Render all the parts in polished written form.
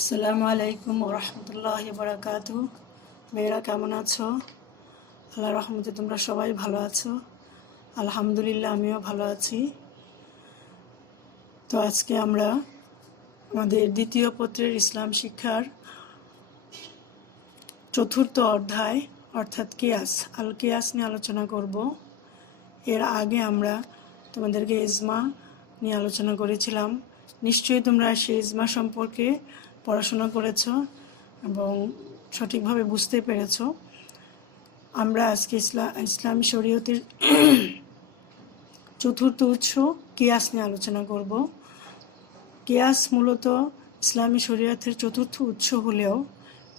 আসসালামু আলাইকুম ওরহমতুল্লাহ বারাকাতু। মেয়েরা কেমন আছো? আল্লাহ রহমতে তোমরা সবাই ভালো আছো? আলহামদুলিল্লাহ, আমিও ভালো আছি। তো আজকে আমরা আমাদের দ্বিতীয় পত্রের ইসলাম শিক্ষার চতুর্থ অধ্যায় অর্থাৎ কিয়াস কিয়াস নিয়ে আলোচনা করব। এর আগে আমরা তোমাদেরকে ইজমা নিয়ে আলোচনা করেছিলাম। নিশ্চয়ই তোমরা সেই ইজমা সম্পর্কে পড়াশোনা করেছো এবং সঠিকভাবে বুঝতে পেরেছো। আমরা আজকে ইসলামী শরীয়তের চতুর্থ উৎস কিয়াস নিয়ে আলোচনা করব। কিয়াস মূলত ইসলামী শরীয়তের চতুর্থ উৎস হলেও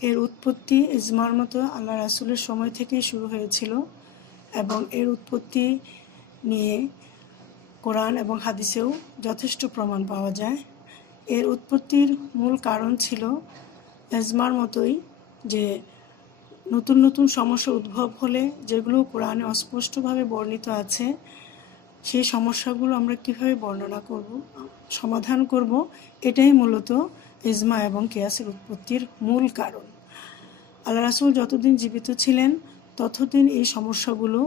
এর উৎপত্তি ইজমার মতো আল্লাহ রাসূলের সময় থেকেই শুরু হয়েছিল এবং এর উৎপত্তি নিয়ে কোরআন এবং হাদিসেও যথেষ্ট প্রমাণ পাওয়া যায়। এর উৎপত্তির মূল কারণ ছিল ইজমার মতোই যে নতুন নতুন সমস্যা উদ্ভব হলে যেগুলো কোরআনে অস্পষ্টভাবে বর্ণিত আছে সেই সমস্যাগুলো আমরা কিভাবে বর্ণনা করব, সমাধান করব, এটাই মূলত ইজমা এবং কিয়াসের উৎপত্তির মূল কারণ। আল্লাহ রাসূল যতদিন জীবিত ছিলেন ততদিন এই সমস্যাগুলো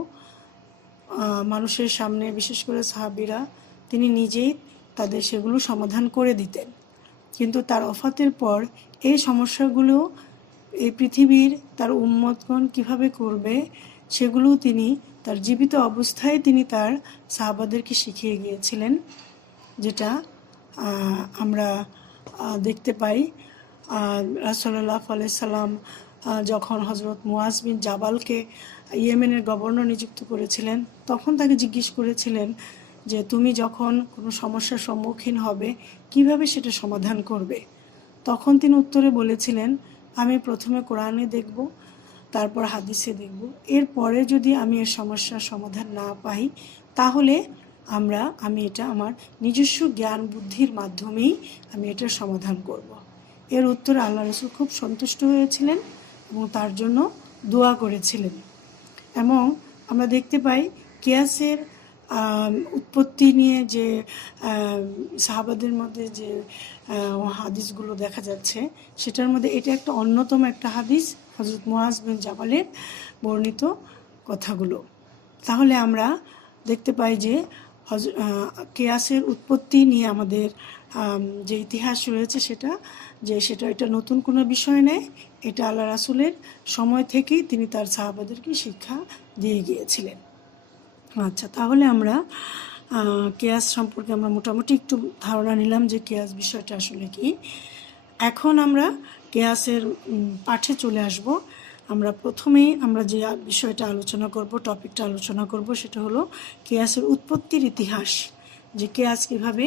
মানুষের সামনে, বিশেষ করে সাহাবীরা, তিনি নিজেই তাদের সেগুলো সমাধান করে দিতেন। কিন্তু তার ওফাতের পর এই সমস্যাগুলো এই পৃথিবীর তার উম্মতগণ কিভাবে করবে সেগুলো তিনি তার জীবিত অবস্থায় তিনি তার সাহাবাদেরকে শিখিয়ে গিয়েছিলেন, যেটা আমরা দেখতে পাই। রাসূলুল্লাহ সাল্লাল্লাহু আলাইহি সাল্লাম যখন হযরত মুয়াজ বিন জাবালকে ইয়েমেনের গভর্নর নিযুক্ত করেছিলেন তখন তাকে জিজ্ঞেস করেছিলেন যে তুমি যখন কোনো সমস্যার সম্মুখীন হবে কিভাবে সেটা সমাধান করবে। তখন তিনি উত্তরে বলেছিলেন, আমি প্রথমে কোরআনে দেখব, তারপর হাদিসে দেখব, এরপরে যদি আমি এর সমস্যার সমাধান না পাই তাহলে আমি এটা আমার নিজস্ব জ্ঞান বুদ্ধির মাধ্যমেই আমি এটার সমাধান করব। এর উত্তরে আল্লাহ রাসূল খুব সন্তুষ্ট হয়েছিলেন এবং তার জন্য দোয়া করেছিলেন। এবং আমরা দেখতে পাই কিয়াসের উৎপত্তি নিয়ে যে সাহাবাদের মধ্যে যে হাদিসগুলো দেখা যাচ্ছে সেটার মধ্যে এটা একটা অন্যতম একটা হাদিস, হযরত মুয়াজ বিন জাবালের বর্ণিত কথাগুলো। তাহলে আমরা দেখতে পাই যে কিয়াসের উৎপত্তি নিয়ে আমাদের যে ইতিহাস রয়েছে এটা নতুন কোনো বিষয় নয়, এটা আল্লাহ রাসূলের সময় থেকেই তিনি তার সাহাবাদেরকে শিক্ষা দিয়ে গিয়েছিলেন। আচ্ছা, তাহলে আমরা কিয়াস সম্পর্কে আমরা মোটামুটি একটু ধারণা নিলাম যে কিয়াস বিষয়টা আসলে কি। এখন আমরা কিয়াসের পাঠে চলে আসব। আমরা প্রথমেই যে বিষয়টা আলোচনা করব, টপিকটা আলোচনা করব, সেটা হলো কিয়াসের উৎপত্তির ইতিহাস, যে কিয়াস কীভাবে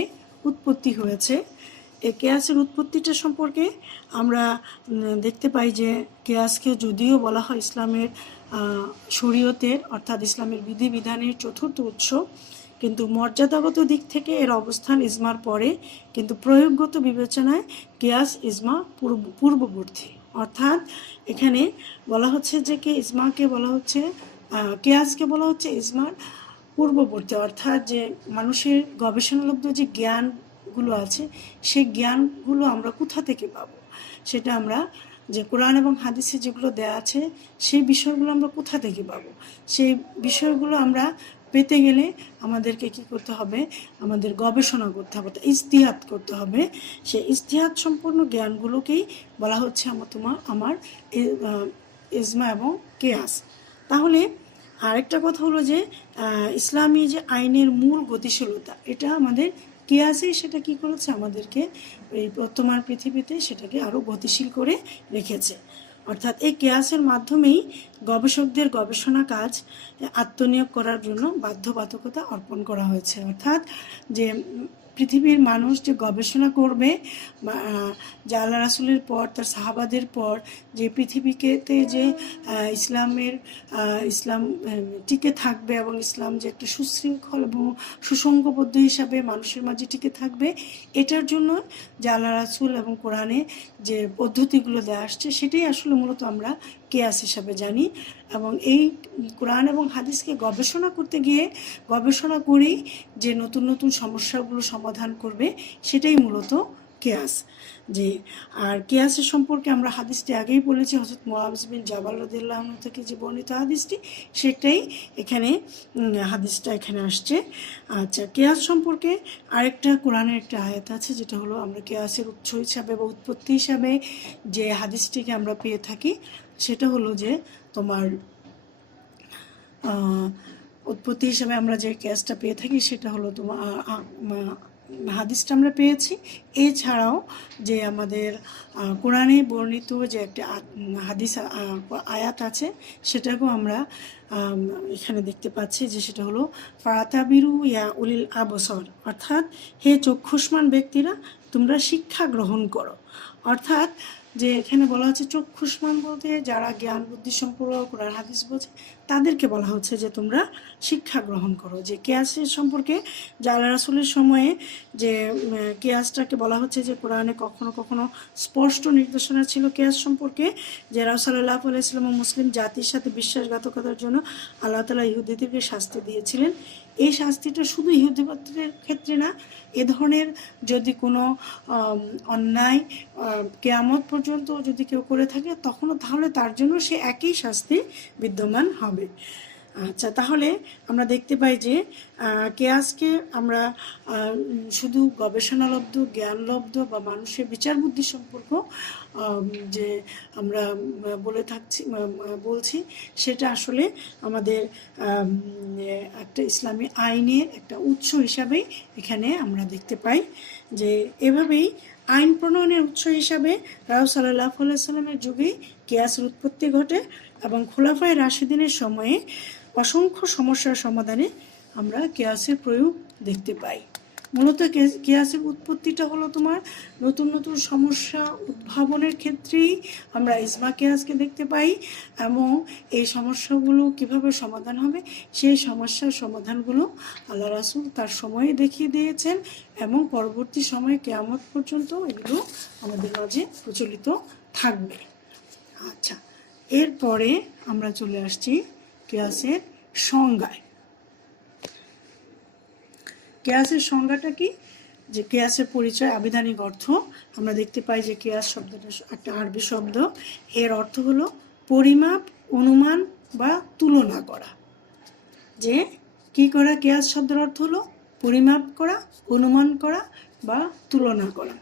উৎপত্তি হয়েছে। এই কিয়াসের উৎপত্তিটা সম্পর্কে আমরা দেখতে পাই যে কিয়াসকে যদিও বলা হয় ইসলামের শরীয়তের অর্থাৎ ইসলামের বিধিবিধানের চতুর্থ উৎস, কিন্তু মর্যাদাগত দিক থেকে এর অবস্থান ইজমার পরে, কিন্তু প্রয়োগগত বিবেচনায় কিয়াস ইজমা পূর্ববর্তী। অর্থাৎ এখানে বলা হচ্ছে যে ইজমাকে বলা হচ্ছে, কিয়াসকে বলা হচ্ছে ইজমার পূর্ববর্তী। অর্থাৎ যে মানুষের গবেষণালব্ধ যে জ্ঞানগুলো আছে সেই জ্ঞানগুলো আমরা কোথা থেকে পাবো, সেটা আমরা যে কোরআন এবং হাদিসে যেগুলো দেয়া আছে সেই বিষয়গুলো আমরা কোথা থেকে পাবো, সেই বিষয়গুলো আমরা পেতে গেলে আমাদেরকে কি করতে হবে, আমাদের গবেষণা করতে হবে, ইজতিহাদ করতে হবে। সেই ইজতিহাদ সম্পূর্ণ জ্ঞানগুলোকেই বলা হচ্ছে আমার ইজমা এবং কিয়াস। তাহলে আরেকটা কথা হলো যে ইসলামী যে আইনের মূল গতিশীলতা, এটা আমাদের কিয়াসেই সেটা কি করেছে, আমাদেরকে এই বর্তমান পৃথিবীতে সেটাকে আরও গতিশীল করে রেখেছে। অর্থাৎ এই কিয়াসের মাধ্যমেই গবেষকদের গবেষণা কাজ আত্মনিয়োগ করার জন্য বাধ্যবাধকতা অর্পণ করা হয়েছে। অর্থাৎ যে পৃথিবীর মানুষ যে গবেষণা করবে, যে আল্লাহ রাসূলের পর তার সাহাবাদের পর যে পৃথিবীতে যে ইসলাম টিকে থাকবে এবং ইসলাম যে একটা সুশৃঙ্খল এবং সুসংঘবদ্ধ হিসাবে মানুষের মাঝে টিকে থাকবে, এটার জন্য যে আল্লাহ রাসূল এবং কোরআনে যে পদ্ধতিগুলো দেওয়া আসছে সেটাই আসলে মূলত আমরা কিয়াস হিসাবে জানি। এবং এই কোরআন এবং হাদিসকে গবেষণা করতে গিয়ে গবেষণা করেই যে নতুন নতুন সমস্যাগুলো সমাধান করবে সেটাই মূলত কেয়াস। যে আর কেয়াসের সম্পর্কে আমরা হাদিসটি আগেই বলেছি, হযরত মুআয বিন জাবাল রাদিয়াল্লাহু আনহু থেকে যে বর্ণিত হাদিসটি, সেটাই এখানে হাদিসটা এখানে আসছে। আচ্ছা, কেয়াস সম্পর্কে আরেকটা কোরআনের একটা আয়াত আছে, যেটা হলো আমরা কেয়াসের উৎস হিসাবে বা উৎপত্তি হিসাবে যে হাদিসটিকে আমরা পেয়ে থাকি, সেটা হলো যে তোমার উৎপত্তি হিসাবে আমরা যে কেয়াসটা পেয়ে থাকি সেটা হলো তোমার হাদিসটা আমরা পেয়েছি। এছাড়াও যে আমাদের কোরআনে বর্ণিত যে একটা হাদিস আয়াত আছে, সেটাকেও আমরা এখানে দেখতে পাচ্ছি, যে সেটা হলো ফাতাবিরু ইয়া উলিল আবসর, অর্থাৎ হে চক্ষুষ্মান ব্যক্তিরা তোমরা শিক্ষা গ্রহণ করো। অর্থাৎ যে এখানে বলা হচ্ছে চক্ষুষ্মান বলতে যারা জ্ঞান বুদ্ধি সম্পর্ক কোরআন হাদিস বোঝে তাদেরকে বলা হচ্ছে যে তোমরা শিক্ষা গ্রহণ করো। যে কেয়াসের সম্পর্কে যে আল্লাহ রাসূলের সময়ে যে কেয়াসটাকে বলা হচ্ছে যে কোরআনে কখনো কখনো স্পষ্ট নির্দেশনা ছিল কেয়াস সম্পর্কে, যে রাসূল সাল্লাল্লাহু আলাইহি ওয়াসাল্লাম মুসলিম জাতির সাথে বিশ্বাসঘাতকতার জন্য আল্লাহ তাআলা ইহুদিদেরকে শাস্তি দিয়েছিলেন। এই শাস্তিটা শুধু ইহুদিদের ক্ষেত্রে না, এ ধরনের যদি কোনো অন্যায় কিয়ামত পর্যন্ত যদি কেউ করে থাকে তখনও তাহলে তার জন্য সে একই শাস্তি বিদ্যমান হবে। আচ্ছা, তাহলে আমরা দেখতে পাই যে কেয়াসকে আমরা শুধু গবেষণালব্ধ জ্ঞানলব্ধ বা মানুষের বিচার বুদ্ধি সম্পর্ক যে আমরা বলছি, সেটা আসলে আমাদের একটা ইসলামী আইনের একটা উৎস হিসাবেই এখানে আমরা দেখতে পাই। যে এভাবেই আইন প্রণয়নের উৎস হিসাবে রাসূল সাল্লাল্লাহু আলাইহি ওয়াসাল্লামের যুগেই কেয়াসের উৎপত্তি ঘটে এবং খোলাফায়ে রাশিদিনের সময়ে অসংখ্য সমস্যার সমাধানে আমরা কেয়াসের প্রয়োগ দেখতে পাই। মূলত কেয়াসের উৎপত্তিটা হলো তোমার নতুন নতুন সমস্যা উদ্ভাবনের ক্ষেত্রেই আমরা ইজমা কেয়াসকে দেখতে পাই, এবং এই সমস্যাগুলো কিভাবে সমাধান হবে সেই সমস্যার সমাধানগুলো আল্লাহ রাসূল তার সময়ে দেখিয়ে দিয়েছেন, এবং পরবর্তী সময়ে কিয়ামত পর্যন্ত এগুলো আমাদের মাঝে প্রচলিত থাকবে। আচ্ছা, এরপরে আমরা চলে আসছি কেয়াসের সংজ্ঞায়। কেয়াসের সংজ্ঞাটা কি? যে কেয়াসের পরিচয়, আবিধানিক অর্থ আমরা দেখতে পাই যে কেয়াস শব্দটা একটা আরবি শব্দ। এর অর্থ হলো পরিমাপ, অনুমান বা তুলনা করা। যে কি করা? কেয়াস শব্দের অর্থ হলো পরিমাপ করা, অনুমান করা বা তুলনা করা।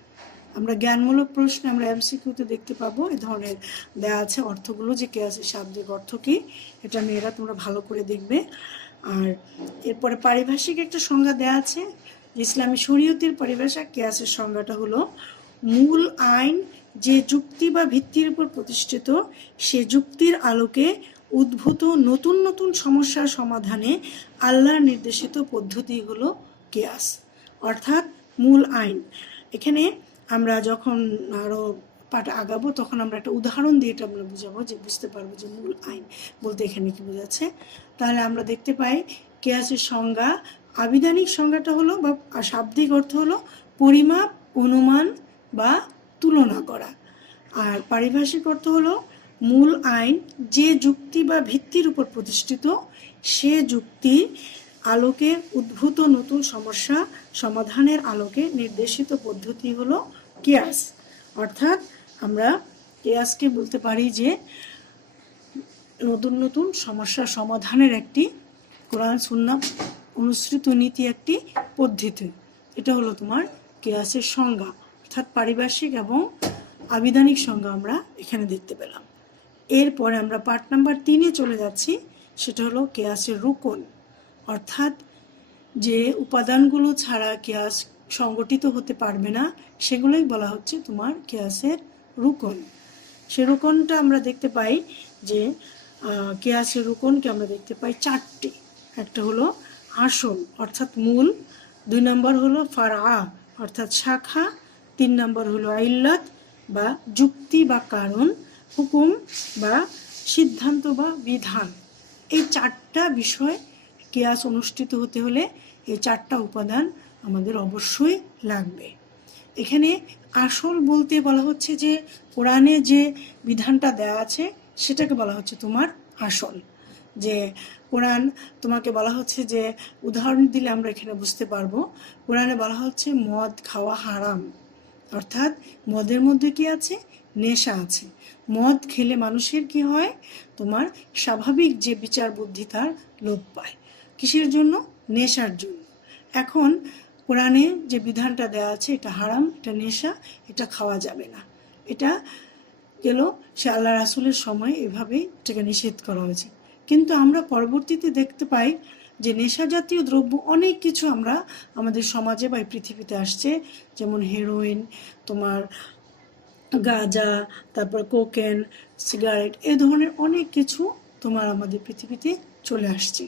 আমরা জ্ঞানমূলক প্রশ্নে আমরা এমসিকিউতে দেখতে পাবো এ ধরনের দেওয়া আছে অর্থগুলো, যে কেয়াসের শাব্দিক অর্থ কি, এটা মেয়েরা তোমরা ভালো করে দেখবে। আর এরপরে পারিভাষিক একটা সংজ্ঞা দেওয়া আছে, ইসলামী শরীয়তের পরিভাষা কেয়াসের সংজ্ঞাটা হলো মূল আইন যে যুক্তি বা ভিত্তির উপর প্রতিষ্ঠিত, সে যুক্তির আলোকে উদ্ভূত নতুন নতুন সমস্যার সমাধানে আল্লাহর নির্দেশিত পদ্ধতি হলো কেয়াস, অর্থাৎ মূল আইন। এখানে আমরা যখন আরও পাঠ আগাবো তখন আমরা একটা উদাহরণ দিয়ে এটা আমরা বুঝাবো, যে বুঝতে পারবো যে মূল আইন বলতে এখানে কি বোঝাচ্ছে। তাহলে আমরা দেখতে পাই কেয়াসের সংজ্ঞা, আবিধানিক সংজ্ঞাটা হলো বা শাব্দিক অর্থ হলো পরিমাপ, অনুমান বা তুলনা করা। আর পারিভাষিক অর্থ হলো মূল আইন যে যুক্তি বা ভিত্তির উপর প্রতিষ্ঠিত, সে যুক্তি আলোকে উদ্ভূত নতুন সমস্যা সমাধানের আলোকে নির্দেশিত পদ্ধতি হলো কেয়াস। অর্থাৎ আমরা কেয়াসকে বলতে পারি যে নতুন নতুন সমস্যা সমাধানের একটি কোরআন সুন্নাহ অনুসৃত নীতি, একটি পদ্ধতি। এটা হলো তোমার কেয়াসের সংজ্ঞা, অর্থাৎ পারিভাষিক এবং আবিধানিক সংজ্ঞা আমরা এখানে দেখতে পেলাম। এরপরে আমরা পার্ট নাম্বার 3-এ চলে যাচ্ছি, সেটা হলো কেয়াসের রুকন, অর্থাৎ যে উপাদানগুলো ছাড়া কেয়াস সংগঠিত হতে পারবে না সেগুলোই বলা হচ্ছে তোমার কেয়াসের রুকন। সে রুকনটা আমরা দেখতে পাই যে কেয়াসের রুকনকে আমরা দেখতে পাই 4টি। একটা হলো আসল অর্থাৎ মূল, 2 নম্বর হলো ফারআ অর্থাৎ শাখা, 3 নম্বর হলো ইল্লাত বা যুক্তি বা কারণ, হুকুম বা সিদ্ধান্ত বা বিধান। এই 4টা বিষয় কেয়াস অনুষ্ঠিত হতে হলে এই 4টা উপাদান আমাদের অবশ্যই লাগবে। এখানে আসল বলতে বলা হচ্ছে যে কোরআনে যে বিধানটা দেওয়া আছে সেটাকে বলা হচ্ছে তোমার আসল। যে কোরআন তোমাকে বলা হচ্ছে যে, উদাহরণ দিলে আমরা এখানে বুঝতে পারবো, কোরআনে বলা হচ্ছে মদ খাওয়া হারাম, অর্থাৎ মদের মধ্যে কি আছে? নেশা আছে। মদ খেলে মানুষের কি হয়? তোমার স্বাভাবিক যে বিচার বুদ্ধি তার লোপ পায়। কিসের জন্য? নেশার জন্য। এখন কোরআনে যে বিধানটা দেওয়া আছে, এটা হারাম, এটা নেশা, এটা খাওয়া যাবে না। এটা গেল সে আল্লাহ রাসূলের সময় এভাবেই এটাকে নিষেধ করা হয়েছে। কিন্তু আমরা পরবর্তীতে দেখতে পাই যে নেশা জাতীয় দ্রব্য অনেক কিছু আমরা আমাদের সমাজে বা এই পৃথিবীতে আসছে, যেমন হেরোইন, তোমার গাঁজা, তারপর কোকেন, সিগারেট, এই ধরনের অনেক কিছু তোমার আমাদের পৃথিবীতে চলে আসছে।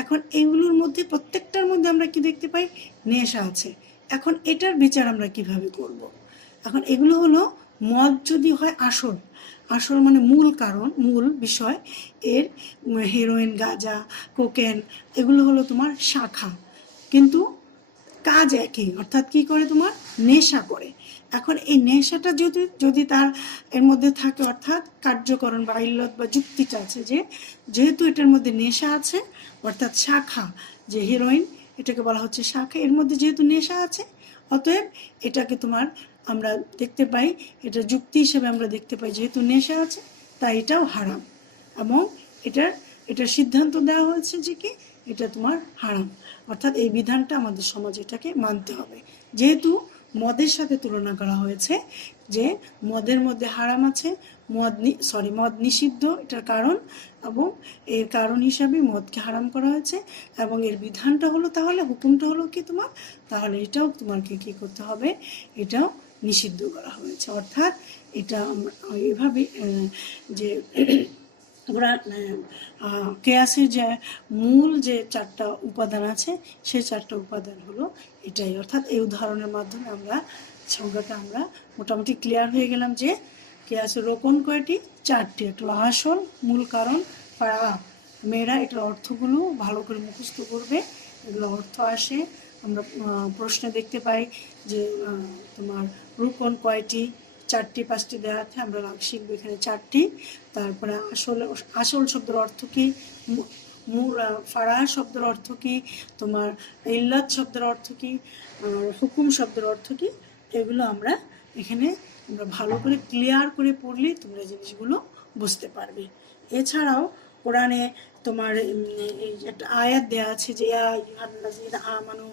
এখন এগুলোর মধ্যে প্রত্যেকটার মধ্যে আমরা কি দেখতে পাই? নেশা আছে। এখন এটার বিচার আমরা কিভাবে করব? এখন এগুলো হলো, মদ যদি হয় আসল, আসল মানে মূল কারণ, মূল বিষয় এর, হেরোইন, গাঁজা, কোকেন, এগুলো হলো তোমার শাখা, কিন্তু কাজ একই, অর্থাৎ কি করে? তোমার নেশা করে। এখন এই নেশাটা যদি যদি তার এর মধ্যে থাকে, অর্থাৎ কার্যকরণ বা ইল্লত বা যুক্তিটা আছে যে যেহেতু এটার মধ্যে নেশা আছে, অর্থাৎ শাখা, যে হিরোইন, এটাকে বলা হচ্ছে শাখা, এর মধ্যে যেহেতু নেশা আছে, অতএব এটাকে তোমার আমরা দেখতে পাই, এটা যুক্তি হিসেবে আমরা দেখতে পাই যেহেতু নেশা আছে তাই এটাও হারাম। এবং এটার সিদ্ধান্ত দেওয়া হয়েছে যে কি এটা তোমার হারাম, অর্থাৎ এই বিধানটা আমাদের সমাজে এটাকে মানতে হবে। যেহেতু মদের সাথে তুলনা করা হয়েছে যে মদের মধ্যে হারাম আছে, মদ নিষিদ্ধ, এটার কারণ, এবং এর কারণ হিসাবে মদকে হারাম করা হয়েছে, এবং এর বিধানটা হলো, তাহলে হুকুমটা হলো কি তোমার, তাহলে এটাও তোমাকে কি করতে হবে? এটাও নিষিদ্ধ করা হয়েছে। অর্থাৎ এটা এভাবে যে ওরা কেয়াসের যে মূল যে 4টা উপাদান আছে, সেই 4টা উপাদান হলো এটাই। অর্থাৎ এই উদাহরণের মাধ্যমে আমরা সংজ্ঞাটা আমরা মোটামুটি ক্লিয়ার হয়ে গেলাম যে কেয়াসের রোকন কয়টি? 4টি। একটা হলো আসল, মূল কারণ, ফারা। মেয়েরা এটার অর্থগুলো ভালো করে মুখস্থ করবে, এগুলো অর্থ আসে। আমরা প্রশ্নে দেখতে পাই যে তোমার রোকন কয়টি, 4টি 5টি দেওয়া আছে, আমরা শিখবো এখানে 4টি। তারপরে আসল শব্দের অর্থ কি, ফারাহ শব্দের অর্থ কি, তোমার ইল্লাত শব্দের অর্থ কি, হুকুম শব্দের অর্থ কি, এগুলো আমরা এখানে আমরা ভালো করে ক্লিয়ার করে পড়লে তোমরা জিনিসগুলো বুঝতে পারবে। এছাড়াও কোরআনে তোমার এই একটা আয়াত দেওয়া আছে যে ইয়া আইয়ুহাল্লাযীনা আমানু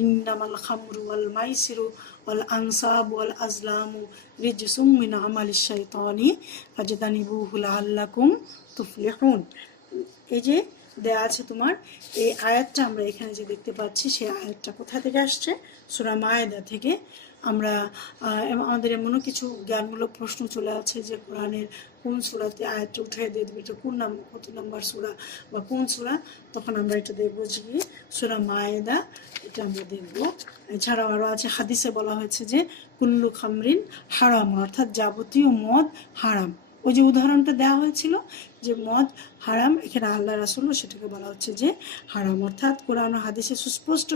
ইন্নামাল খামরু ওয়াল মাইসিরু ওয়াল আনসাবু ওয়াল আজলামু রিজসুম মিন আমালিশ শাইতানি ফাজতানিবুহু লাআল্লাকুম তুফলিহুন। এই যে দেয়া আছে তোমার এই আয়াতটা, আমরা এখানে যে দেখতে পাচ্ছি সেই আয়াতটা কোথা থেকে আসছে? সূরা মায়েদা থেকে। আমরা আমাদের এমনও কিছু জ্ঞানমূলক প্রশ্ন চলে আছে যে কোরআনের কোন সূরাতে আয়াতটা উঠিয়ে দিয়ে দেবে, এটা কোন কত নম্বর সূরা বা কোন সূরা, তখন আমরা এটা দেখবো যে সূরা মায়েদা, এটা আমরা দেখবো। এছাড়াও আরও আছে, হাদিসে বলা হয়েছে যে কুল্লু খামরিন হারাম, অর্থাৎ যাবতীয় মদ হারাম। ওই যে উদাহরণটা দেওয়া হয়েছিল যে মদ হারাম, এখানে আল্লাহ রাসূলও সেটাকে বলা হচ্ছে যে হারাম। অর্থাৎ কোরআন ও হাদিসের সুস্পষ্ট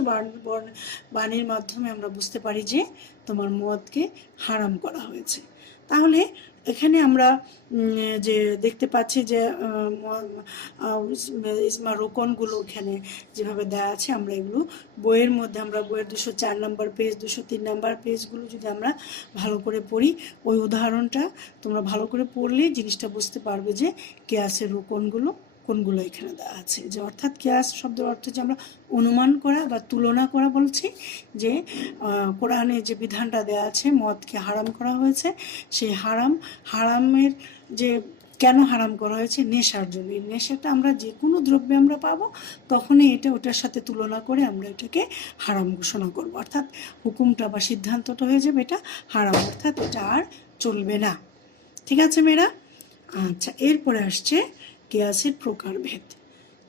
বাণীর মাধ্যমে আমরা বুঝতে পারি যে তোমার মদকে হারাম করা হয়েছে। তাহলে এখানে আমরা যে দেখতে পাচ্ছি যে ইসমা রোকনগুলো এখানে যেভাবে দেওয়া আছে, আমরা এগুলো বইয়ের মধ্যে, আমরা বইয়ের 204 নম্বর পেজ, 203 নম্বর পেজগুলো যদি আমরা ভালো করে পড়ি, ওই উদাহরণটা তোমরা ভালো করে পড়লেই জিনিসটা বুঝতে পারবে যে কেয়াসের রোকনগুলো কোনগুলো এখানে দেওয়া আছে। যে অর্থাৎ কেয়াস শব্দের অর্থ যে আমরা অনুমান করা বা তুলনা করা বলছি, যে কোরআনে যে বিধানটা দেওয়া আছে মদকে হারাম করা হয়েছে, সেই হারামের যে কেন হারাম করা হয়েছে? নেশার জন্য। এই নেশাটা আমরা যে কোনো দ্রব্যে আমরা পাবো, তখনই এটা ওটার সাথে তুলনা করে আমরা এটাকে হারাম ঘোষণা করব, অর্থাৎ হুকুমটা বা সিদ্ধান্তটা হয়ে যাবে এটা হারাম, অর্থাৎ এটা আর চলবে না। ঠিক আছে মেয়েরা? আচ্ছা, এরপরে আসছে কেয়াসের প্রকারভেদ,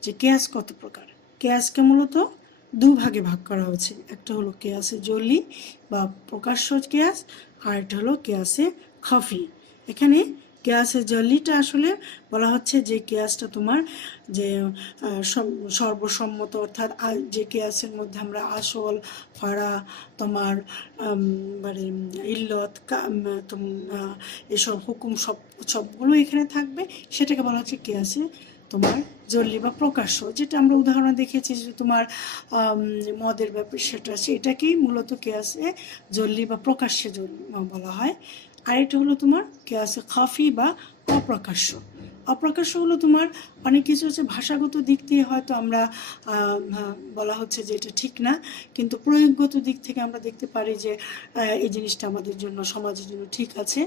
যে কেয়াস কত প্রকার। কেয়াসকে মূলত 2 ভাগে ভাগ করা হয়েছে। একটা হলো কেয়াসে জলি বা প্রকাশ্য কেয়াস, আর একটা হলো কেয়াসে খফি। এখানে কেয়াসে জলিটা আসলে বলা হচ্ছে যে কেয়াসটা তোমার যে সর্বসম্মত, অর্থাৎ যে কেয়াসের মধ্যে আমরা আসল, ফারা, তোমার মানে ইল্লত, এসব হুকুম সবগুলো এখানে থাকবে, সেটাকে বলা হচ্ছে কেয়াসে তোমার জল্লি বা প্রকাশ্য, যেটা আমরা উদাহরণ দেখেছি যে তোমার মদের ব্যবসাটা আছে, এটাকেই মূলত কেয়াসে জল্লি বা প্রকাশ্যে বলা হয়। আর এটা হলো তোমার কেয়াসে খাফি বা অপ্রকাশ্য। অপ্রকাশ্য হলো তোমার অনেক কিছু হচ্ছে ভাষাগত দিক দিয়ে হয়তো আমরা বলা হচ্ছে যে এটা ঠিক না, কিন্তু প্রয়োগগত দিক থেকে আমরা দেখতে পারি যে এই জিনিসটা আমাদের জন্য, সমাজের জন্য ঠিক আছে।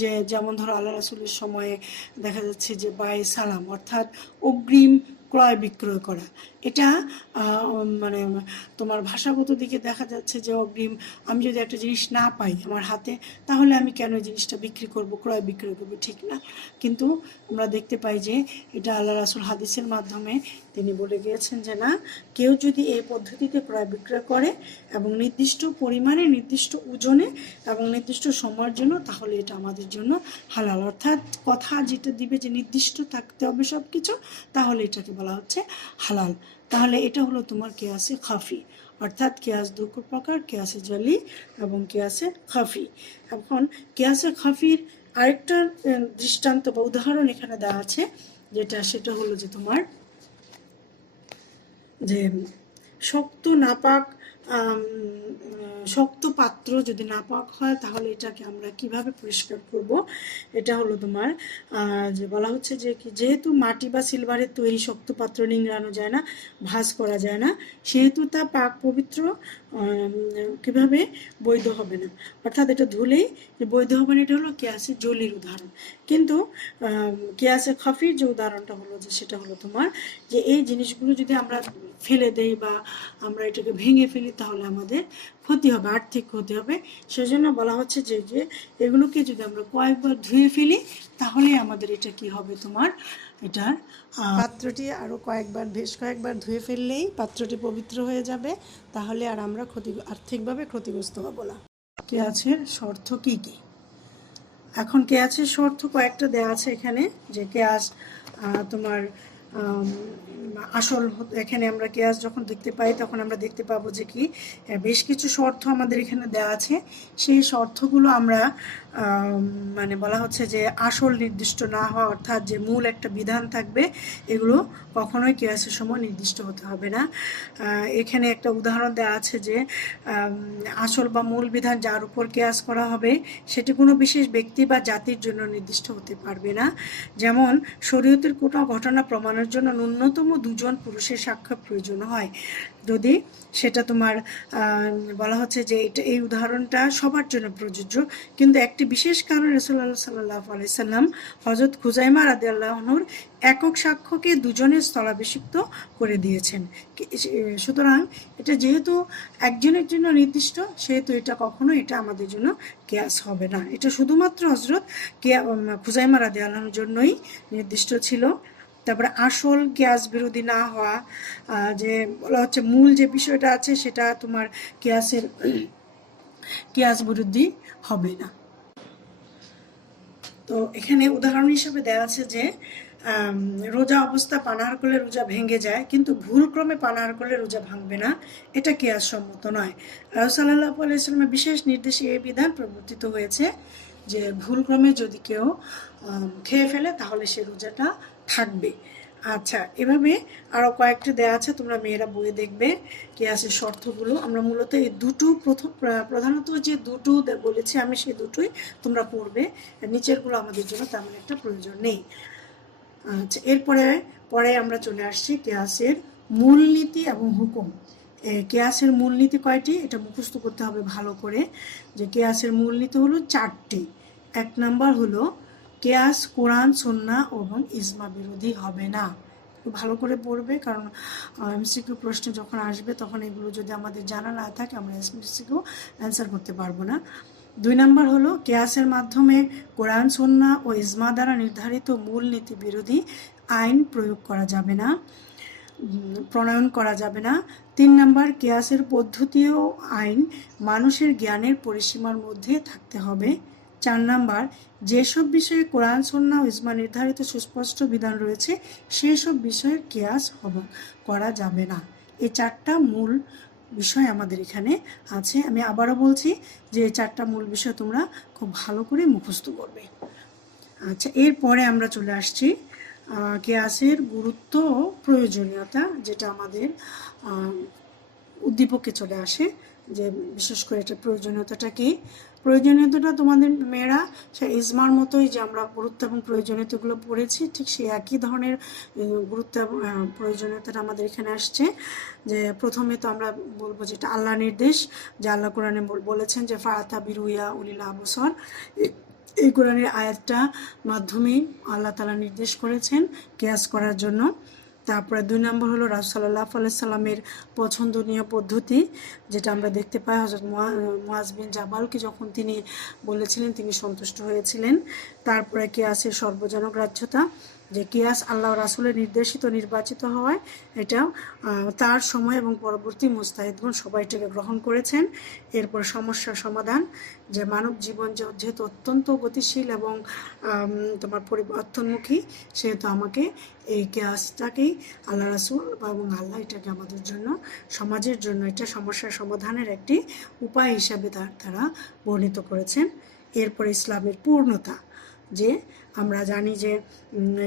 যে যেমন ধরো আল্লাহ রাসূলের সময়ে দেখা যাচ্ছে যে বাই সালাম অর্থাৎ অগ্রিম ক্রয় বিক্রয় করা, এটা মানে তোমার ভাষাগত দিকে দেখা যাচ্ছে যে অগ্রিম, আমি যদি একটা জিনিস না পাই আমার হাতে, তাহলে আমি কেন এই জিনিসটা বিক্রি করব, ক্রয় বিক্রয় করবো, ঠিক না। কিন্তু আমরা দেখতে পাই যে এটা আল্লাহ রাসূল হাদিসের মাধ্যমে তিনি বলে গিয়েছেন যে না, কেউ যদি এই পদ্ধতিতে ক্রয় বিক্রয় করে এবং নির্দিষ্ট পরিমাণে, নির্দিষ্ট ওজনে এবং নির্দিষ্ট সময়ের জন্য, তাহলে এটা আমাদের জন্য হালাল। অর্থাৎ কথা যেটা দিবে যে নির্দিষ্ট থাকতে হবে সব কিছু, তাহলে এটাকে বলা হচ্ছে হালাল। তাহলে এটা হলো তোমার কেয়াসে খাফি, অর্থাৎ কেয়াস দু প্রকার, কেয়াসে জলি এবং কেয়াসে খাফি। এখন কেয়াসে খাফির আরেকটা দৃষ্টান্ত বা উদাহরণ এখানে দেওয়া আছে, সেটা হলো যে তোমার যে শক্ত নাপাক শক্ত পাত্র যদি নাপাক হয়, তাহলে এটাকে আমরা কিভাবে পরিষ্কার করব। এটা হলো তোমার যে বলা হচ্ছে যে কি, যেহেতু মাটি বা সিলভারের তৈরি শক্ত পাত্র নিংড়ানো যায় না, ভাঁজ করা যায় না, সেহেতু তা পাক পবিত্র কিভাবে বৈধ হবে না, অর্থাৎ এটা ধুলেই যে বৈধ হবে না। এটা হলো কেয়াসে জলির উদাহরণ। কিন্তু কেয়াসে খাফির যে উদাহরণটা হলো যে সেটা হলো তোমার যে এই জিনিসগুলো যদি আমরা ফেলে দেই বা আমরা এটাকে ভেঙে ফেলি, তাহলে আমাদের ক্ষতি হবে, আর্থিক ক্ষতি হবে। সেজন্য বলা হচ্ছে যে এগুলোকে যদি আমরা কয়েকবার ধুয়ে ফেলি, তাহলে আমাদের এটা কি হবে তোমার, এটার পাত্রটি আরও বেশ কয়েকবার ধুয়ে ফেললেই পাত্রটি পবিত্র হয়ে যাবে, তাহলে আর আমরা আর্থিকভাবে ক্ষতিগ্রস্ত হব না। কেয়াসের শর্ত কি কি? এখন কেয়াসের শর্ত কয়েকটা দেওয়া আছে এখানে, যে কেয়াস তোমার আসল, এখানে আমরা কেয়াস যখন দেখতে পাই তখন আমরা দেখতে পাবো যে কি বেশ কিছু শর্ত আমাদের এখানে দেওয়া আছে। সেই শর্তগুলো আমরা মানে বলা হচ্ছে যে আসল নির্দিষ্ট না হওয়া, অর্থাৎ যে মূল একটা বিধান থাকবে, এগুলো কখনোই কেয়াসের সময় নির্দিষ্ট হতে হবে না। এখানে একটা উদাহরণ দেওয়া আছে যে আসল বা মূল বিধান যার উপর কেয়াস করা হবে সেটি কোনো বিশেষ ব্যক্তি বা জাতির জন্য নির্দিষ্ট হতে পারবে না। যেমন শরীয়তের কোনো ঘটনা প্রমাণের জন্য ন্যূনতম দুজন পুরুষের সাক্ষ্য প্রয়োজন হয়, যদি সেটা তোমার বলা হচ্ছে যে এই উদাহরণটা সবার জন্য প্রযোজ্য, কিন্তু একটি বিশেষ কারণে রাসূলুল্লাহ সাল্লাল্লাহু আলাইহি সাল্লাম হযরত খুজাইমা রাদিয়াল্লাহু আনহুর একক সাক্ষ্যকে দুজনের স্থলাভিষিক্ত করে দিয়েছেন। সুতরাং এটা যেহেতু একজনের জন্য নির্দিষ্ট, সেহেতু এটা কখনো এটা আমাদের জন্য কেয়াস হবে না। এটা শুধুমাত্র হযরত খুজাইমা রাদিয়াল্লাহু আনহুর জন্যই নির্দিষ্ট ছিল। তারপরে আসল কেয়াস বিরোধী না হওয়া, যে বলা হচ্ছে মূল যে বিষয়টা আছে সেটা তোমার কেয়াস বিরোধী হবে না। তো এখানে উদাহরণ হিসেবে দেওয়া আছে যে রোজা অবস্থা পানাহার করলে রোজা ভেঙে যায়, কিন্তু ভুলক্রমে পানাহার করলে রোজা ভাঙবে না, এটা কেয়াস সম্মত নয়। রাসূল সাল্লাল্লাহু আলাইহি ওয়াসাল্লামের বিশেষ নির্দেশে এই বিধান প্রবর্তিত হয়েছে যে ভুলক্রমে যদি কেউ খেয়ে ফেলে তাহলে সে রোজাটা থাকবে। আচ্ছা, এভাবে আরও কয়েকটি দেওয়া আছে, তোমরা মেয়েরা বইয়ে দেখবে কেয়াসের শর্তগুলো। আমরা মূলত এই দুটো প্রধানত যে দুটো বলেছি আমি, সেই দুটোই তোমরা পড়বে, নিচেরগুলো আমাদের জন্য তেমন একটা প্রয়োজন নেই। আচ্ছা, পরে আমরা চলে আসছি কেয়াসের মূলনীতি এবং হুকুম। কেয়াসের মূলনীতি কয়টি, এটা মুখস্থ করতে হবে ভালো করে, যে কেয়াসের মূলনীতি হলো 4টি। 1 নাম্বার হলো কেয়াস কোরআন সুন্নাহ এবং ইজমা বিরোধী হবে না। ভালো করে পড়বে, কারণ এমসিকিউ প্রশ্ন যখন আসবে তখন এগুলো যদি আমাদের জানা না থাকে আমরা এমসিকিউ অ্যান্সার করতে পারবো না। 2 নাম্বার হলো কেয়াসের মাধ্যমে কোরআন সুন্নাহ ও ইজমা দ্বারা নির্ধারিত মূলনীতি বিরোধী আইন প্রণয়ন করা যাবে না। 3 নাম্বার কেয়াসের পদ্ধতি ও আইন মানুষের জ্ঞানের পরিসীমার মধ্যে থাকতে হবে। 4 নাম্বার যেসব বিষয়ে কোরআন সুন্নাহ ও ইজমা নির্ধারিত সুস্পষ্ট বিধান রয়েছে সেই সব বিষয়ে কেয়াস করা যাবে না। এই 4টা মূল বিষয় আমাদের এখানে আছে। আমি আবারও বলছি যে এই 4টা মূল বিষয় তোমরা খুব ভালো করে মুখস্থ করবে। আচ্ছা, এরপরে আমরা চলে আসছি কেয়াসের গুরুত্ব ও প্রয়োজনীয়তা, যেটা আমাদের উদ্দীপকে চলে আসে, যে বিশেষ করে এটা প্রয়োজনীয়তাটা কি। প্রয়োজনীয়তাটা তোমাদের মেয়েরা সে ইজমার মতোই, যে আমরা গুরুত্ব এবং প্রয়োজনীয়তাগুলো পড়েছি, ঠিক সেই একই ধরনের গুরুত্ব এবং প্রয়োজনীয়তাটা আমাদের এখানে আসছে। যে প্রথমে তো আমরা বলবো যেটা আল্লাহ নির্দেশ, যে আল্লাহ কোরআনে বলেছেন যে ফাআতা বিরুইয়া উলিল আবসর, এই কোরআনের আয়াতটা মাধ্যমেই আল্লাহ তাআলা নির্দেশ করেছেন কিয়াস করার জন্য। তারপরে 2 নম্বর হলো রাসূল সাল্লাল্লাহু আলাইহি সাল্লামের পছন্দনীয় পদ্ধতি, যেটা আমরা দেখতে পাই হযরত মুআজ বিন জাবালকে যখন তিনি বলেছিলেন তিনি সন্তুষ্ট হয়েছিলেন। তারপরে কিয়াসের সর্বজনগ্রাহ্যতা, যে কিয়াস আল্লাহ রাসূলের নির্দেশিত নির্বাচিত হওয়ায় এটা তার সময় এবং পরবর্তী মুজতাহিদগণ সবাই এটাকে গ্রহণ করেছেন। এরপর সমস্যার সমাধান, যে মানব জীবন যেহেতু অত্যন্ত গতিশীল এবং তোমার পরিবর্তনমুখী, সেহেতু আমাকে এই কিয়াসটাকেই আল্লাহ রাসূল এবং আল্লাহ এটাকে আমাদের জন্য, সমাজের জন্য এটা সমস্যার সমাধানের একটি উপায় হিসাবে তারা বর্ণিত করেছেন। এরপর ইসলামের পূর্ণতা, যে আমরা জানি যে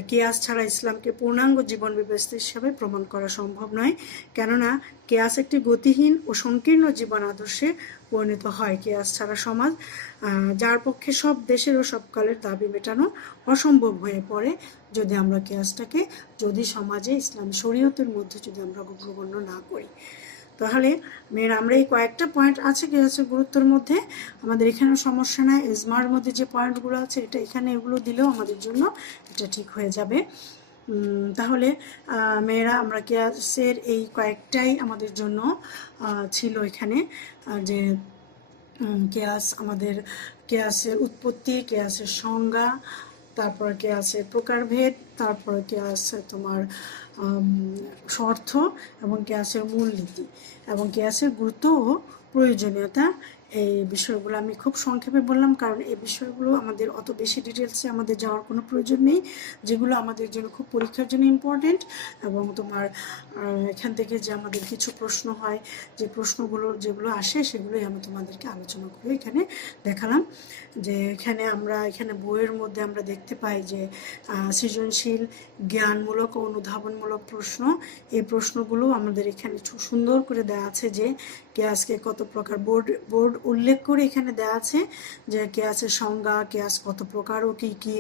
কিয়াস ছাড়া ইসলামকে পূর্ণাঙ্গ জীবন ব্যবস্থা হিসাবে প্রমাণ করা সম্ভব নয়, কেননা কিয়াস একটি গতিহীন ও সংকীর্ণ জীবন আদর্শে পরিণত হয়। কিয়াস ছাড়া সমাজ, যার পক্ষে সব দেশের ও সব কালের দাবি মেটানো অসম্ভব হয়ে পড়ে, যদি আমরা কিয়াসটাকে সমাজে ইসলাম শরীয়তের মধ্যে যদি আমরা গণ্য না করি। তাহলে মেয়েরা আমরা এই কয়েকটা পয়েন্ট আছে কিয়াসের গুরুত্বের মধ্যে, আমাদের এখানেও সমস্যা নাই। ইজমার মধ্যে যে পয়েন্টগুলো আছে এটা এখানে এগুলো দিলেও আমাদের জন্য এটা ঠিক হয়ে যাবে। তাহলে মেয়েরা আমরা কিয়াসের এই কয়েকটাই আমাদের জন্য ছিল এখানে, যে কিয়াসের উৎপত্তি, কিয়াসের সংজ্ঞা, তারপর কিয়াসের প্রকারভেদ, তারপর কিয়াস তোমার শর্ত এবং কিয়াসের মূলনীতি এবং কিয়াসের গুরুত্ব ও প্রয়োজনীয়তা। এই বিষয়গুলো আমি খুব সংক্ষেপে বললাম, কারণ এই বিষয়গুলো আমাদের অত বেশি ডিটেলসে আমাদের যাওয়ার কোনো প্রয়োজন নেই, যেগুলো আমাদের জন্য খুব পরীক্ষার জন্য ইম্পর্টেন্ট। এবং তোমার এখান থেকে যে আমাদের কিছু প্রশ্ন হয়, যে প্রশ্নগুলো যেগুলো আসে সেগুলোই আমি তোমাদেরকে আলোচনা করে এখানে দেখালাম। যে এখানে বইয়ের মধ্যে আমরা দেখতে পাই যে সৃজনশীল, জ্ঞানমূলক ও অনুধাবনমূলক প্রশ্ন, এই প্রশ্নগুলো আমাদের এখানে সুন্দর করে দেওয়া আছে, যে কিয়াসকে কত প্রকার বোর্ড উল্লেখ করে এখানে দেওয়া আছে, যে কিয়াসের সংজ্ঞা, কিয়াস কত প্রকার ও কি কি,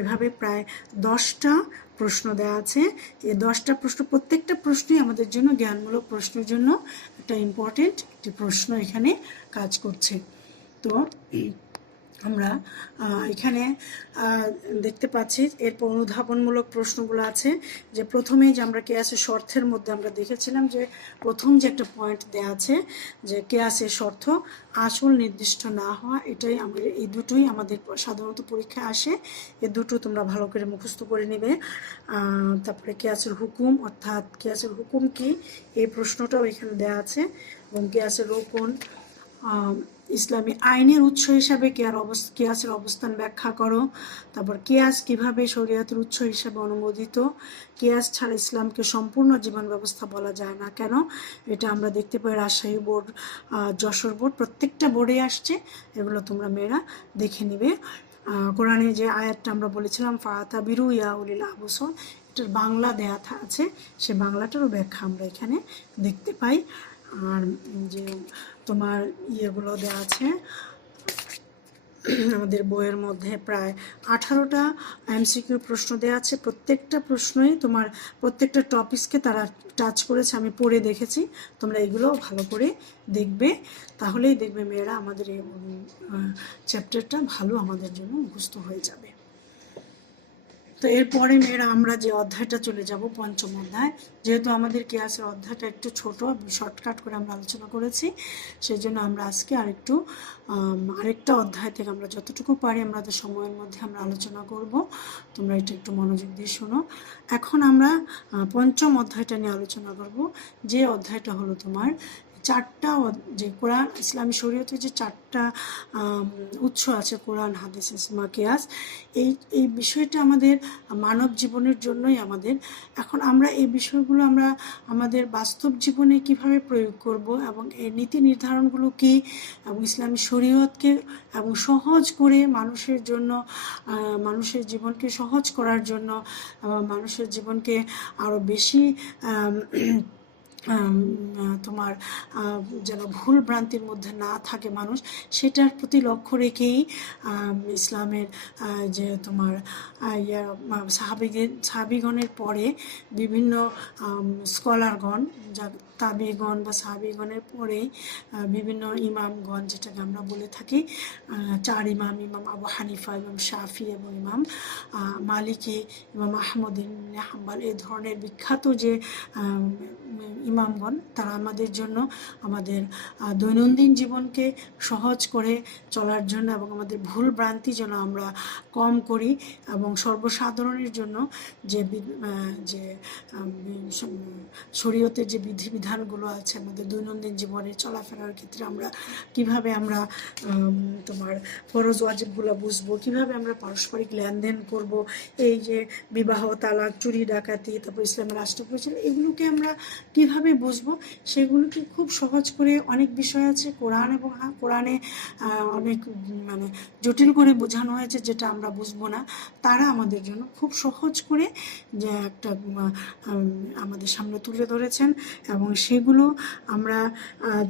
এভাবে প্রায় 10টা প্রশ্ন দেওয়া আছে। এই 10টা প্রশ্ন, প্রত্যেকটা প্রশ্নই আমাদের জন্য জ্ঞানমূলক প্রশ্নের জন্য একটা ইম্পর্টেন্ট একটি প্রশ্ন এখানে কাজ করছে। তো আমরা এখানে দেখতে পাচ্ছি এরপর অনুধাবনমূলক প্রশ্নগুলো আছে, যে প্রথমেই যে আমরা কিয়াসের শর্তের মধ্যে আমরা দেখেছিলাম যে প্রথম যে একটা পয়েন্ট দেওয়া আছে, যে কিয়াসের শর্ত আসল নির্দিষ্ট না হওয়া, এই দুটোই আমাদের সাধারণত পরীক্ষায় আসে। এই দুটো তোমরা ভালো করে মুখস্থ করে নেবে। তারপরে কিয়াসের হুকুম, অর্থাৎ কিয়াসের হুকুম কি, এই প্রশ্নটাও এখানে দেওয়া আছে। এবং কিয়াসের রোকন, ইসলামী আইনের উৎস হিসাবে কিয়াসের অবস্থান ব্যাখ্যা করো। তারপর কিয়াস কিভাবে শরীয়তের উৎস হিসাবে অনুমোদিত, কিয়াস ছাড়া ইসলামকে সম্পূর্ণ জীবন ব্যবস্থা বলা যায় না কেন, এটা আমরা দেখতে পাই রাজশাহী বোর্ড, যশোর বোর্ড, প্রত্যেকটা বোর্ডে আসছে, এগুলো তোমরা মেয়েরা দেখে নিবে। কোরআনে যে আয়াতটা আমরা বলেছিলাম ফাআতা বিরুইয়া উলিল আবসর, এটার বাংলা দেয়া আছে, সে বাংলাটারও ব্যাখ্যা আমরা এখানে দেখতে পাই। আর যে তোমার ইয়েগুলো দেওয়া আছে আমাদের বইয়ের মধ্যে, প্রায় 18টা এমসিকিউ প্রশ্ন দেওয়া আছে। প্রত্যেকটা প্রশ্নই তোমার প্রত্যেকটা টপিকসকে তারা টাচ করেছে, আমি পড়ে দেখেছি, তোমরা এগুলো ভালো করে দেখবে, তাহলেই দেখবে মেয়েরা আমাদের এই চ্যাপ্টারটা ভালো আমাদের জন্য মুখস্থ হয়ে যাবে। তো এরপরে মেয়েরা আমরা যে অধ্যায়টা চলে যাব, পঞ্চম অধ্যায়, যেহেতু আমাদের কিয়াসের অধ্যায়টা একটু ছোট, শর্টকাট করে আমরা আলোচনা করেছি, সেই জন্য আমরা আজকে আরেকটা অধ্যায় থেকে আমরা যতটুকু পারি আমাদের সময়ের মধ্যে আমরা আলোচনা করব। তোমরা এটা একটু মনোযোগ দিয়ে শোনো। এখন আমরা পঞ্চম অধ্যায়টা নিয়ে আলোচনা করব, যে অধ্যায়টা হলো তোমার চারটা যে কোরআন ইসলামী শরীয়তে যে চারটা উৎস আছে, কোরআন, হাদিস, ইজমা, কিয়াস, এই বিষয়টা আমাদের মানব জীবনের জন্যই আমাদের। এখন আমরা এই বিষয়গুলো আমরা আমাদের বাস্তব জীবনে কিভাবে প্রয়োগ করব এবং এর নীতি নির্ধারণগুলো কি, এবং ইসলামী শরীয়তকে এবং সহজ করে মানুষের জন্য, মানুষের জীবনকে সহজ করার জন্য, মানুষের জীবনকে আরও বেশি তোমার যেন ভুল ভ্রান্তির মধ্যে না থাকে মানুষ, সেটার প্রতি লক্ষ্য রেখেই ইসলামের যে তোমার সাহাবিগণের পরে বিভিন্ন স্কলারগণ, যা তাবিগণ বা সাহাবিগণের পরেই বিভিন্ন ইমামগণ, যেটাকে আমরা বলে থাকি চার ইমাম, ইমাম আবু হানিফা, ইমাম শাফি এবং ইমাম মালিকি, ইমাম আহমদ ইবনে হাম্বল, এই ধরনের বিখ্যাত যে ইমামগণ, তারা আমাদের জন্য, আমাদের দৈনন্দিন জীবনকে সহজ করে চলার জন্য এবং আমাদের ভুল ভ্রান্তি যেন আমরা কম করি, এবং সর্বসাধারণের জন্য যে যে শরীয়তের যে বিধিবিধানগুলো আছে আমাদের দৈনন্দিন জীবনে চলাফেরার ক্ষেত্রে আমরা কিভাবে আমরা তোমার ফরজ ওয়াজিবগুলো বুঝবো, কিভাবে আমরা পারস্পরিক লেনদেন করব, এই যে বিবাহ, তালাক, চুরি, ডাকাতি, তারপর ইসলামের রাষ্ট্র পরিচালনা, এগুলোকে আমরা কিভাবে বুঝবো, সেগুলোকে খুব সহজ করে, অনেক বিষয় আছে কোরআন এবং কোরআনে অনেক মানে জটিল করে বোঝানো হয়েছে যেটা আমরা বুঝবো না, তারা আমাদের জন্য খুব সহজ করে যে একটা আমাদের সামনে তুলে ধরেছেন, এবং সেগুলো আমরা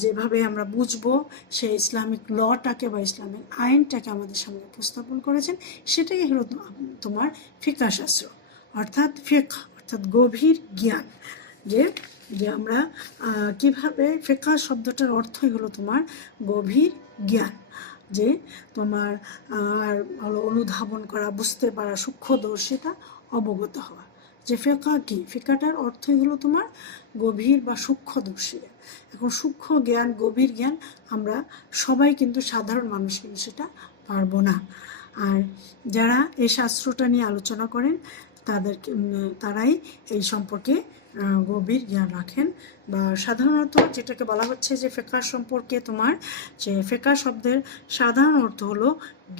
যেভাবে আমরা বুঝবো, সেই ইসলামিক লটাকে বা ইসলামিক আইনটাকে আমাদের সামনে উপস্থাপন করেছেন, সেটাই হলো তোমার ফিকহ শাস্ত্র, অর্থাৎ ফিকহ অর্থাৎ গভীর জ্ঞান। যে যে আমরা কিভাবে, ফিকহ শব্দটার অর্থই হলো তোমার গভীর জ্ঞান, যে তোমার হলো অনুধাবন করা, বুঝতে পারা, সূক্ষ্মদর্শিতা, অবগত হওয়া। যে ফিকহ কি, ফিকহটার অর্থই হলো তোমার গভীর বা সূক্ষ্মদর্শী। এখন সূক্ষ্ম জ্ঞান, গভীর জ্ঞান আমরা সবাই কিন্তু, সাধারণ মানুষ কিন্তু সেটা পারবো না। আর যারা এই শাস্ত্রটা নিয়ে আলোচনা করেন তারাই এই সম্পর্কে গভীর জ্ঞান রাখেন, বা সাধারণত যেটাকে বলা হচ্ছে যে ফিকহ সম্পর্কে তোমার, যে ফিকহ শব্দের সাধারণ অর্থ হলো